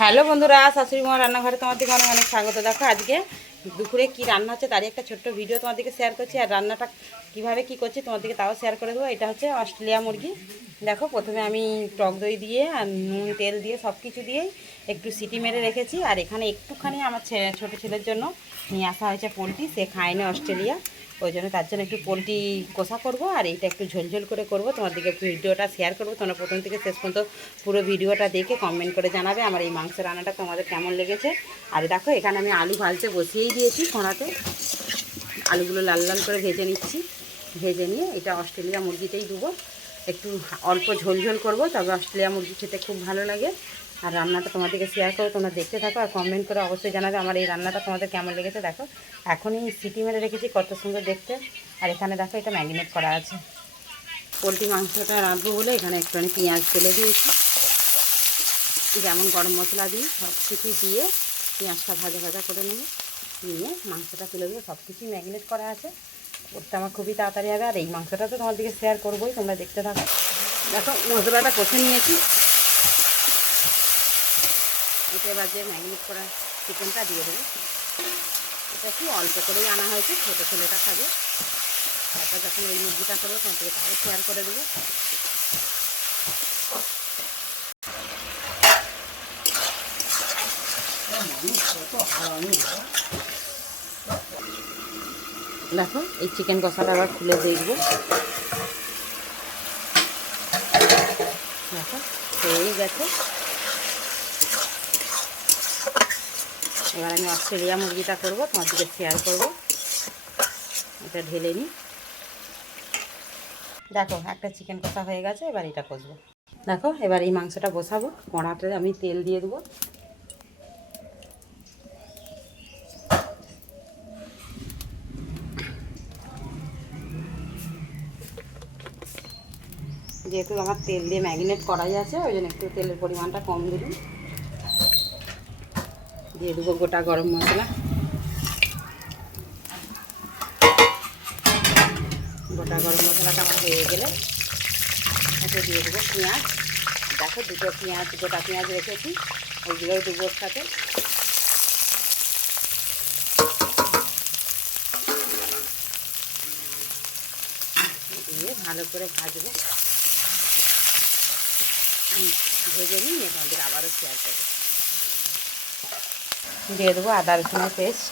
Hello বন্ধুরা, শাশুড়ি মা রান্নাঘরে তোমাদেরকে অনেক অনেক স্বাগত। দেখো আজকে দুপুরে কি রান্না হচ্ছে তারই একটা ছোট্ট ভিডিও তোমাদেরকে শেয়ার করছি, আর রান্নাটা কিভাবে কি করছি তোমাদেরকে তাও শেয়ার করে দেবো। এটা হচ্ছে অস্ট্রেলিয়া মুরগি। দেখো প্রথমে আমি টক দই দিয়ে আর নুন তেল দিয়ে সব কিছু দিয়েই একটু সিটি মেরে রেখেছি। আর এখানে একটুখানি আমার ছোটো ছেলের জন্য নিয়ে আসা হয়েছে পোলট্রি, সে খায়নি অস্ট্রেলিয়া, ওই জন্য তার জন্য একটু পোলট্রি কষা করব। আর এইটা একটু ঝোলঝোল করে করবো, তোমাদেরকে ভিডিওটা শেয়ার করবো। তোমরা প্রথম থেকে শেষ পর্যন্ত পুরো ভিডিওটা দেখে কমেন্ট করে জানাবে আমার এই মাংস রান্নাটা তোমাদের কেমন লেগেছে। আর দেখো এখানে আমি আলু ভাজতে বসিয়েই দিয়েছি কড়াতে, আলুগুলো লাল লাল করে ভেজে নিচ্ছি। ভেজে নিয়ে এটা অস্ট্রেলিয়া মুরগিতেই দেবো, একটু অল্প ঝোলঝোল করব, তবে অস্ট্রেলিয়া মুরগি খেতে খুব ভালো লাগে। আর রান্নাটা তোমাদেরকে শেয়ার করো, তোমরা দেখতে থাকো আর কমেন্ট করে অবশ্যই জানাবে আমার এই রান্নাটা তোমাদের কেমন লেগেছে। দেখো এখনই সিটি মেরে রেখেছি, কত সুন্দর দেখতে। আর এখানে দেখো এটা ম্যারিনেট করা আছে। পোলট্রি মাংসটা রাঁধবো বলে এখানে একটুখানি পেঁয়াজ ফেলে দিয়েছি, যেমন গরম মশলা দিই সব কিছু দিয়ে পেঁয়াজটা ভাজা ভাজা করে নেব, নিয়ে মাংসটা তুলে দেবো। সব কিছুই ম্যারিনেট করা আছে, করতে আমার খুবই তাড়াতাড়ি হবে। আর এই মাংসটা তো তোমাদেরকে শেয়ার করবোই, তোমরা দেখতে থাকো। দেখো মশলাটা কষে নিয়েছি, এটা এবার যে ম্যারিনেট করা চিকেনটা দিয়ে দেবো। এটা কি অল্প করেই আনা হয়েছে, ছোটো ছেলেটা খাবে। তারপর যখন ওই মুরগিটা করবো তোমাদেরকে তাও শেয়ার করে দেবো। দেখো এই চিকেন কষাটা আবার খুলে দেখবো। দেখো হয়েই গেছে। এবার আমি অস্ট্রেলিয়া মুরগিটা করবো, তোমাদেরকে শেয়ার করবো। এটা ঢেলে নিই। দেখো একটা চিকেন কষা হয়ে গেছে, এবার এটা কষবো। দেখো এবার এই মাংসটা বসাবো, কড়াতে আমি তেল দিয়ে দেবো। যেহেতু আমার তেল দিয়ে ম্যারিনেট করাই আছে, ওই জন্য একটু তেলের পরিমাণটা কম দিলাম। দিয়ে দেবো গোটা গরম মশলা, গোটা গরম মশলাটা আমার হয়ে গেলে এতে দিয়ে দেবো পেঁয়াজ। দেখো দুটো পেঁয়াজ, গোটা পেঁয়াজ রেখেছি, ওইগুলোও দেবো ওর সাথে। দিয়ে ভালো করে ভাজবো, ভেজে নিয়ে আমাদের আবারও শেয়ার করবো। দিয়ে দেবো আদা রসুনের পেস্ট,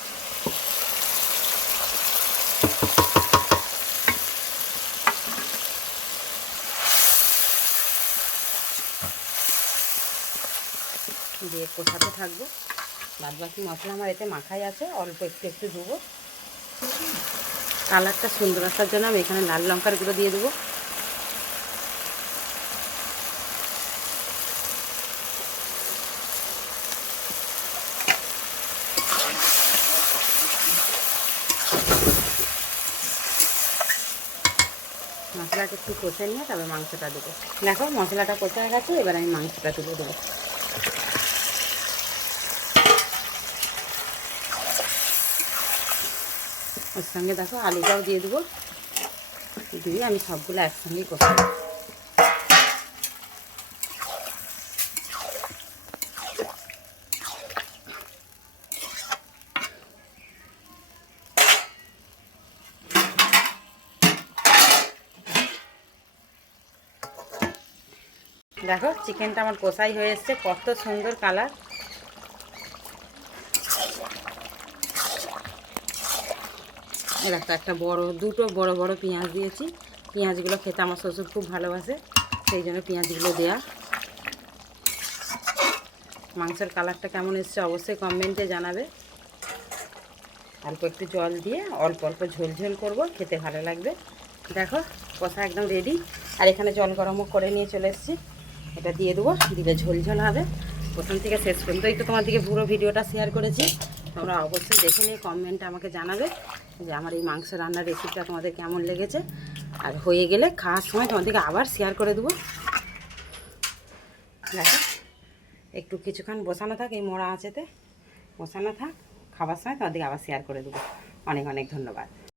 দিয়ে কষাতে থাকবো। বাদ বাকি মশলা আমার এতে মাখাই আছে, অল্প একটু একটু দেবো। কালারটা সুন্দর আসার জন্য আমি এখানে লাল লঙ্কার গুঁড়ো দিয়ে দেবো। মশলাটা একটু কষে নিয়ে তবে মাংসটা দেবো। দেখো মশলাটা কষে হয়ে গেছে, এবার আমি মাংসটা তুলে দেবো। ওর সঙ্গে দেখো আলুটাও দিয়ে দেবো, দিয়ে আমি সবগুলো একসঙ্গে কষে দেবো। দেখো চিকেনটা আমার কষাই হয়ে এসছে, কত সুন্দর কালার। দেখো একটা দুটো বড় বড় পেঁয়াজ দিয়েছি। পেঁয়াজগুলো খেতে আমার শ্বশুর খুব ভালোবাসে, সেই জন্য পেঁয়াজগুলো দেয়া। মাংসের কালারটা কেমন এসছে অবশ্যই কমেন্টে জানাবে। অল্প একটু জল দিয়ে অল্প অল্প ঝোল ঝোল করবো, খেতে ভালো লাগবে। দেখো কষা একদম রেডি। আর এখানে জল গরমও করে নিয়ে চলে এসেছি, এটা দিয়ে দেবো, দিলে ঝোল ঝোল হবে। প্রথম থেকে শেষ পর্যন্ত একটু তোমাদেরকে পুরো ভিডিওটা শেয়ার করেছি, তোমরা অবশ্যই দেখে নিয়ে কমেন্টে আমাকে জানাবে যে আমার এই মাংস রান্নার রেসিপিটা তোমাদের কেমন লেগেছে। আর হয়ে গেলে খাওয়ার সময় তোমাদেরকে আবার শেয়ার করে দেবো। দেখো একটু কিছুক্ষণ বসানো থাক, এই মোড়া আঁচেতে বসানো থাক, খাবার সময় তোমাদেরকে আবার শেয়ার করে দেবো। অনেক অনেক ধন্যবাদ।